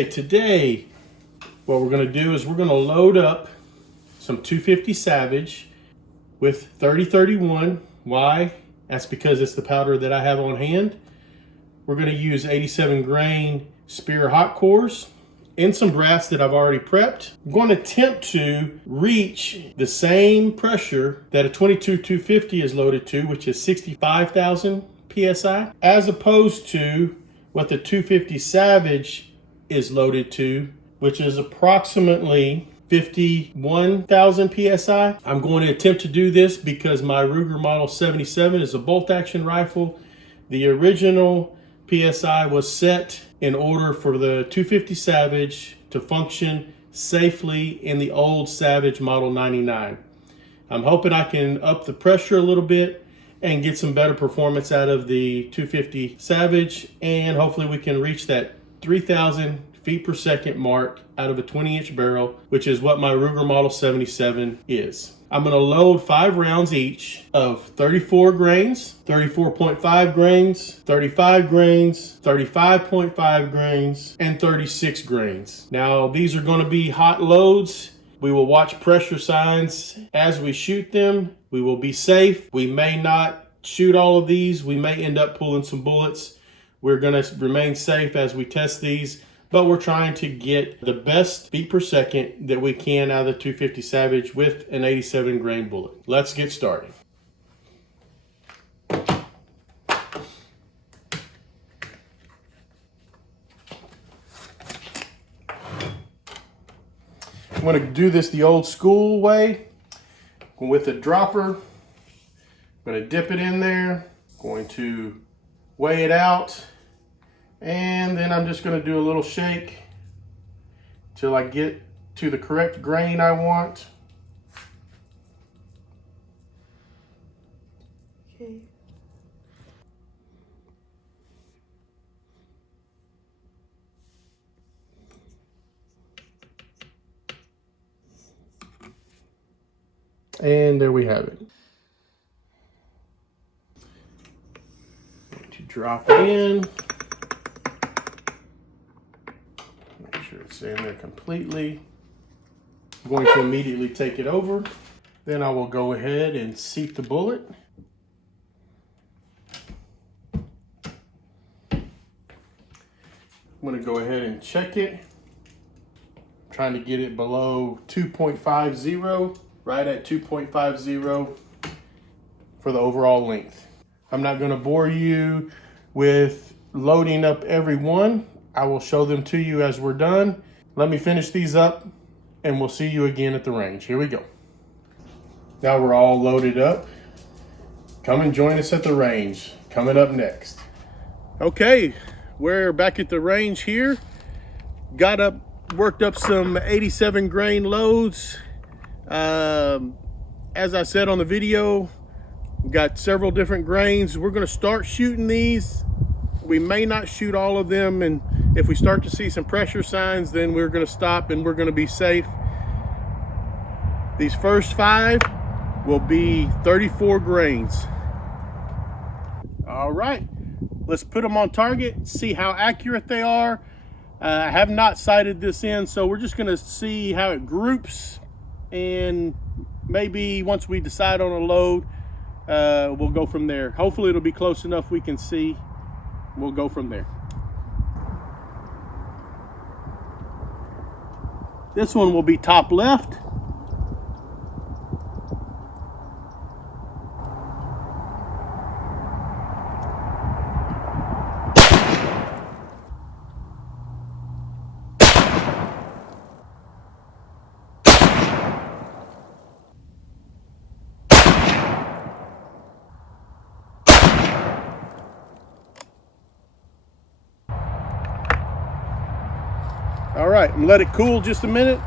Okay, today what we're going to do is we're going to load up some 250 Savage with 3031. Why? That's because it's the powder that I have on hand. We're going to use 87 grain Speer Hot Cors and some brass that I've already prepped. I'm going to attempt to reach the same pressure that a 22-250 is loaded to, which is 65,000 PSI, as opposed to what the 250 Savage is loaded to, which is approximately 51,000 PSI. I'm going to attempt to do this because my Ruger Model 77 is a bolt action rifle. The original PSI was set in order for the 250 Savage to function safely in the old Savage Model 99. I'm hoping I can up the pressure a little bit and get some better performance out of the 250 Savage, and hopefully we can reach that 3,000 feet per second mark out of a 20-inch barrel, which is what my Ruger Model 77 is. I'm going to load 5 rounds each of 34 grains, 34.5 grains, 35 grains, 35.5 grains, and 36 grains. Now, these are going to be hot loads. We will watch pressure signs as we shoot them. We will be safe. We may not shoot all of these. We may end up pulling some bullets. We're going to remain safe as we test these, but we're trying to get the best feet per second that we can out of the 250 Savage with an 87 grain bullet. Let's get started. I'm going to do this the old school way with a dropper. I'm going to dip it in there, going to weigh it out, and then I'm just going to do a little shake till I get to the correct grain I want. Okay. And there we have it. Going to drop it in. Make sure it's in there completely. I'm going to immediately take it over. Then I will go ahead and seat the bullet. I'm going to go ahead and check it. I'm trying to get it below 2.50. Right at 2.50 for the overall length. I'm not going to bore you with loading up every one. I will show them to you as we're done. Let me finish these up and we'll see you again at the range. Here we go. Now we're all loaded up. Come and join us at the range. Coming up next. Okay, we're back at the range here. Worked up some 87 grain loads. As I said on the video, we've got several different grains. We're going to start shooting these. We may not shoot all of them, and if we start to see some pressure signs, then we're going to stop and we're going to be safe. These first 5 will be 34 grains. All right, let's put them on target, see how accurate they are. I have not sighted this in, so we're just going to see how it groups. And maybe once we decide on a load, we'll go from there. Hopefully it'll be close enough we can see. We'll go from there. This one will be top left. All right, and let it cool just a minute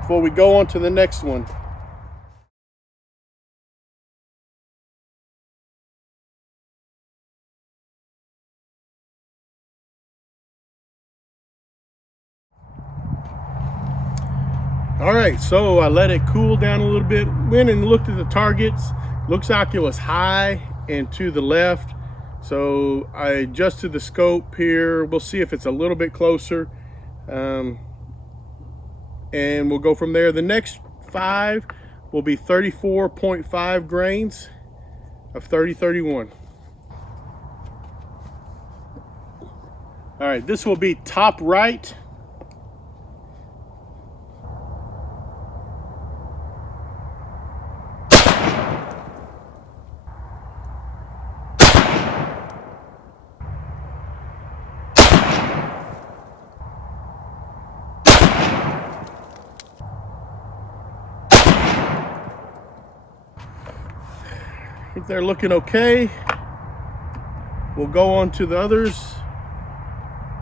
before we go on to the next one. All right, so I let it cool down a little bit, went and looked at the targets. Looks like it was high and to the left. So I adjusted the scope here. We'll see if it's a little bit closer. And we'll go from there. The next 5 will be 34.5 grains of 3031. All right, this will be top right. I think they're looking okay. We'll go on to the others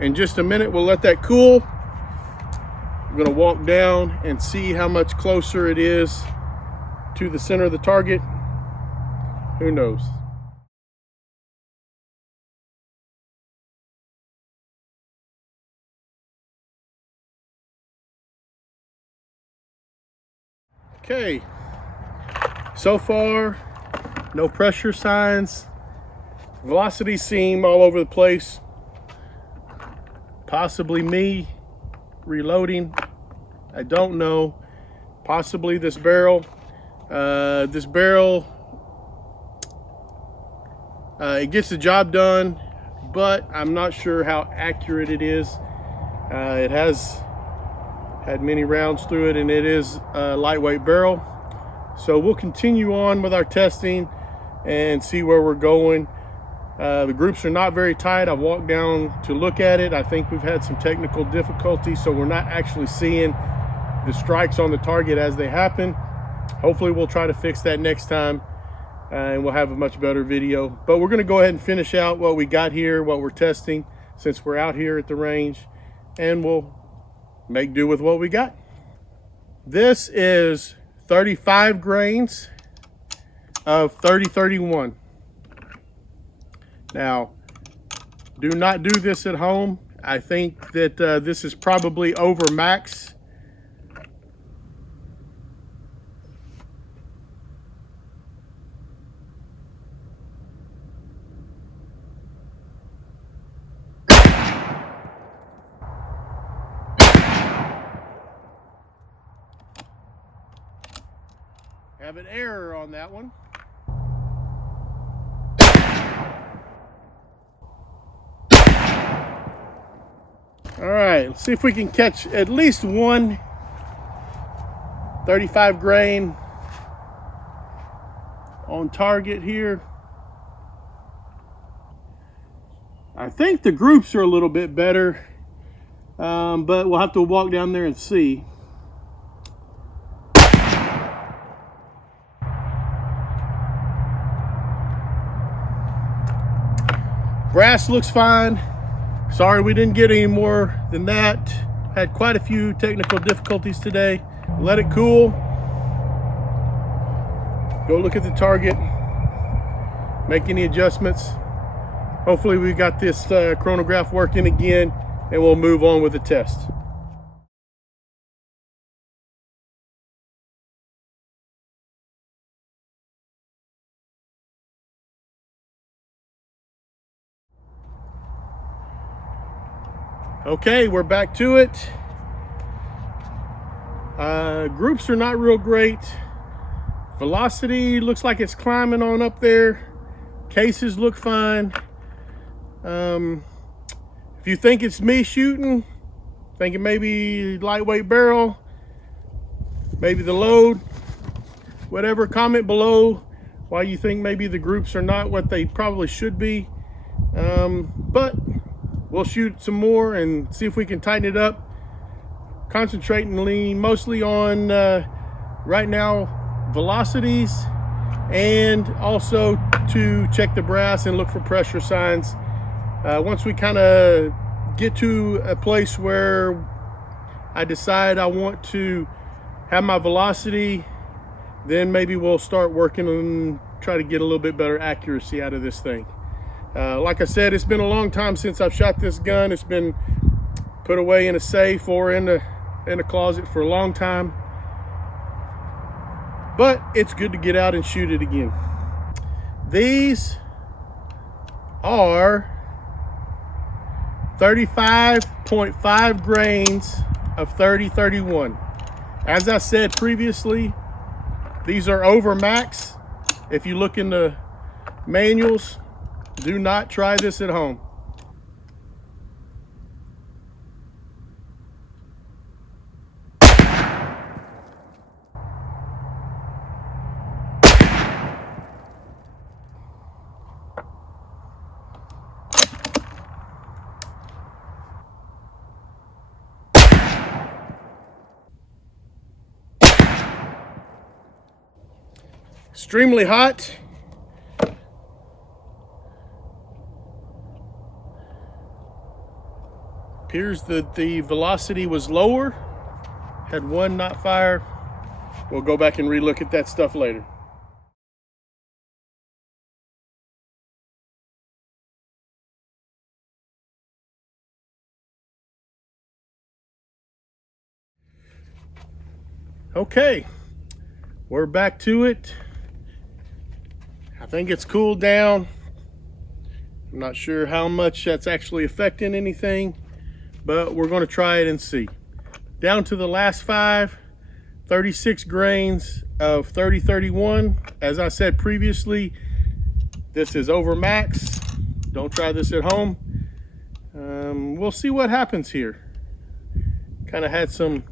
in just a minute. We'll let that cool. I'm gonna walk down and see how much closer it is to the center of the target. Who knows? Okay, so far, no pressure signs. Velocity seem all over the place. Possibly me reloading. I don't know. Possibly this barrel. It gets the job done, but I'm not sure how accurate it is. It has had many rounds through it, and it is a lightweight barrel. So we'll continue on with our testing and see where we're going. The groups are not very tight. I've walked down to look at it. I think we've had some technical difficulties, so we're not actually seeing the strikes on the target as they happen. Hopefully we'll try to fix that next time, and we'll have a much better video. But we're going to go ahead and finish out what we got here, what we're testing, since we're out here at the range, and we'll make do with what we got. This is 35 grains of 3031. Now, do not do this at home. I think that this is probably over max. Have an error on that one. All right, let's see if we can catch at least one 35 grain on target here. I think the groups are a little bit better, but we'll have to walk down there and see. Brass looks fine. Sorry we didn't get any more than that. Had quite a few technical difficulties today. Let it cool. Go look at the target. Make any adjustments. Hopefully we got this chronograph working again, and we'll move on with the test. Okay, we're back to it. Groups are not real great. Velocity looks like it's climbing on up there. Cases look fine. If you think it's me shooting, thinking maybe lightweight barrel, maybe the load, whatever, comment below why you think maybe the groups are not what they probably should be. But we'll shoot some more and see if we can tighten it up. Concentrating mostly on right now velocities, and also to check the brass and look for pressure signs. Once we kind of get to a place where I decide I want to have my velocity, then maybe we'll start working on try to get a little bit better accuracy out of this thing. Like I said, it's been a long time since I've shot this gun. It's been put away in a safe or in a closet for a long time, but it's good to get out and shoot it again. These are 35.5 grains of 3031. As I said previously, these are over max. If you look in the manuals, do not try this at home. Extremely hot. Appears that the velocity was lower. Had one not fire. We'll go back and relook at that stuff later. Okay, we're back to it. I think it's cooled down. I'm not sure how much that's actually affecting anything, but we're going to try it and see. Down to the last 5, 36 grains of 3031. As I said previously, this is over max. Don't try this at home. We'll see what happens here. Kind of had some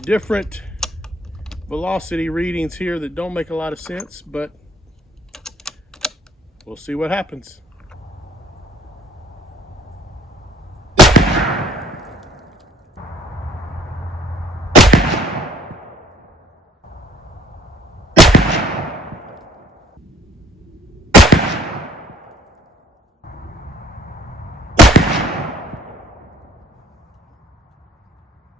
different velocity readings here that don't make a lot of sense, but we'll see what happens.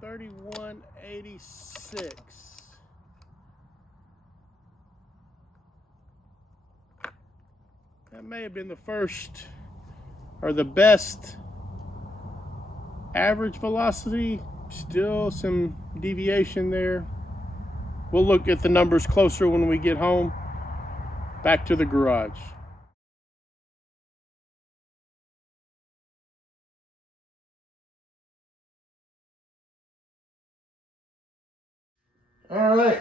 $31.86. That may have been the first or the best average velocity. Still some deviation there. We'll look at the numbers closer when we get home. Back to the garage. All right,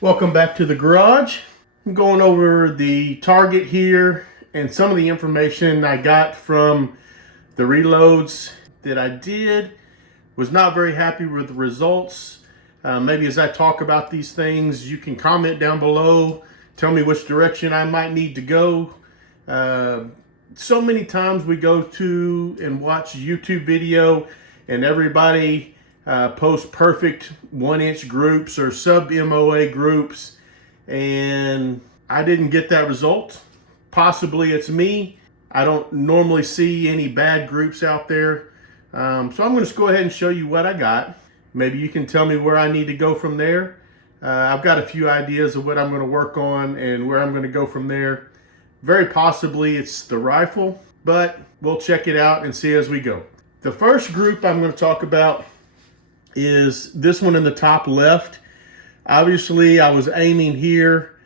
welcome back to the garage. I'm going over the target here and some of the information I got from the reloads that I did. Was not very happy with the results. Maybe as I talk about these things, you can comment down below, tell me which direction I might need to go. So many times we go to and watch YouTube video and everybody post perfect 1-inch groups or sub MOA groups, and I didn't get that result. Possibly it's me. I don't normally see any bad groups out there. So I'm going to just go ahead and show you what I got. Maybe you can tell me where I need to go from there. I've got a few ideas of what I'm going to work on and where I'm going to go from there. Very possibly it's the rifle, but we'll check it out and see as we go. The first group I'm going to talk about is this one in the top left. Obviously, I was aiming here.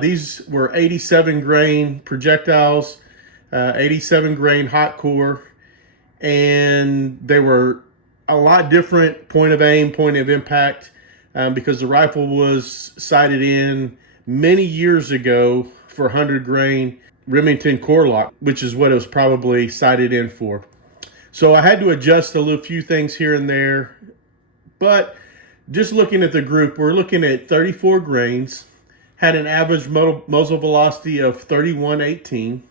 These were 87 grain projectiles, 87 grain hot core, and they were a lot different point of aim, point of impact, because the rifle was sighted in many years ago for 100 grain Remington core lock, which is what it was probably sighted in for. So I had to adjust a few things here and there. But just looking at the group, we're looking at 34 grains, had an average muzzle velocity of 31.18.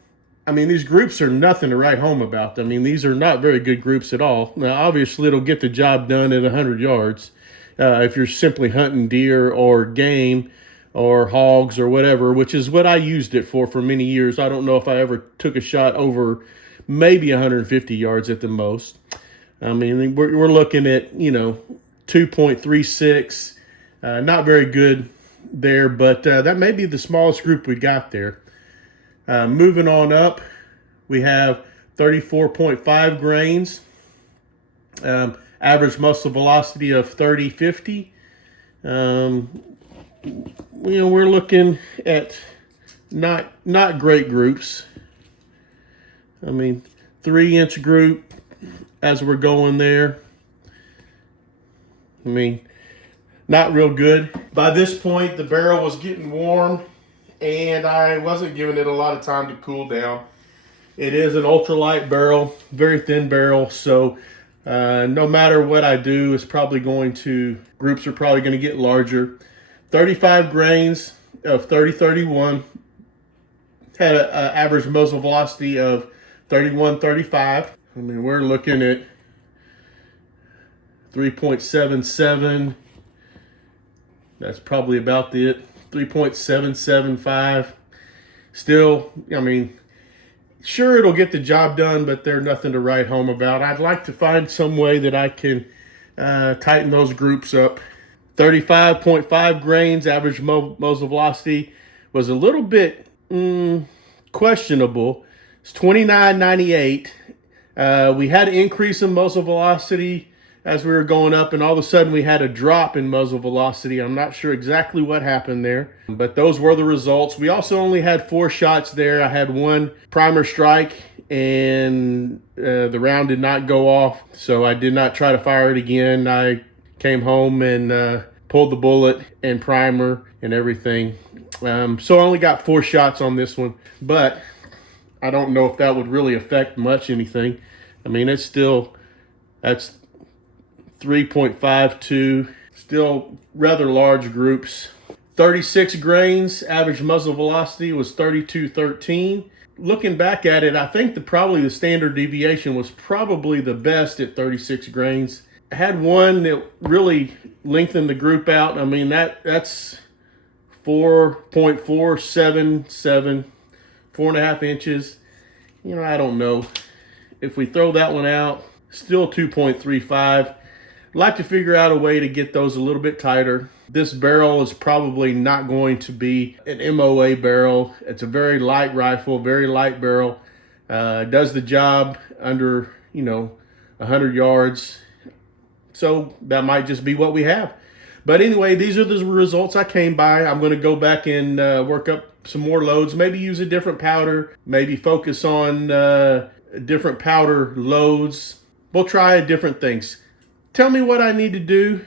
I mean, these groups are nothing to write home about. I mean, these are not very good groups at all. Now, obviously, it'll get the job done at 100 yards if you're simply hunting deer or game or hogs or whatever, which is what I used it for many years. I don't know if I ever took a shot over maybe 150 yards at the most. I mean, we're looking at, 2.36, not very good there, but that may be the smallest group we got there. Moving on up, we have 34.5 grains, average muzzle velocity of 30.50. We're looking at not great groups. I mean, 3-inch group as we're going there. I mean, not real good. By this point, the barrel was getting warm and I wasn't giving it a lot of time to cool down. It is an ultralight barrel, very thin barrel, so no matter what I do, it's probably groups are probably going to get larger. 35 grains of 30-31, had an average muzzle velocity of 31-35. I mean, we're looking at 3.77. That's probably about it. 3.775. Still, I mean, sure, it'll get the job done, but they're nothing to write home about. I'd like to find some way that I can tighten those groups up. 35.5 grains, average muzzle velocity was a little bit questionable. It's 29.98. We had an increase in muzzle velocity as we were going up, and all of a sudden we had a drop in muzzle velocity. I'm not sure exactly what happened there, but those were the results. We also only had 4 shots there. I had 1 primer strike, and the round did not go off, so I did not try to fire it again. I came home and pulled the bullet and primer and everything. So I only got 4 shots on this one, but I don't know if that would really affect much anything. I mean, that's 3.52, still rather large groups. 36 grains, average muzzle velocity was 32.13. Looking back at it, I think probably the standard deviation was probably the best at 36 grains. I had one that really lengthened the group out. I mean, that's 4.477, 4.5 inches. You know, I don't know. If we throw that one out, still 2.35. I'd like to figure out a way to get those a little bit tighter. This barrel is probably not going to be an MOA barrel. It's a very light rifle, very light barrel. Does the job under, 100 yards. So that might just be what we have. But anyway, these are the results I came by. I'm going to go back and work up some more loads, maybe use a different powder, maybe focus on different powder loads. We'll try different things. Tell me what I need to do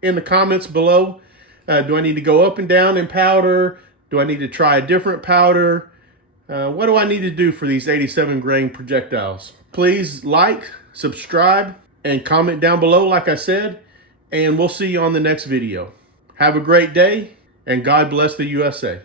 in the comments below. Do I need to go up and down in powder? Do I need to try a different powder? What do I need to do for these 87 grain projectiles? Please like, subscribe, and comment down below like I said, and we'll see you on the next video. Have a great day, and God bless the USA.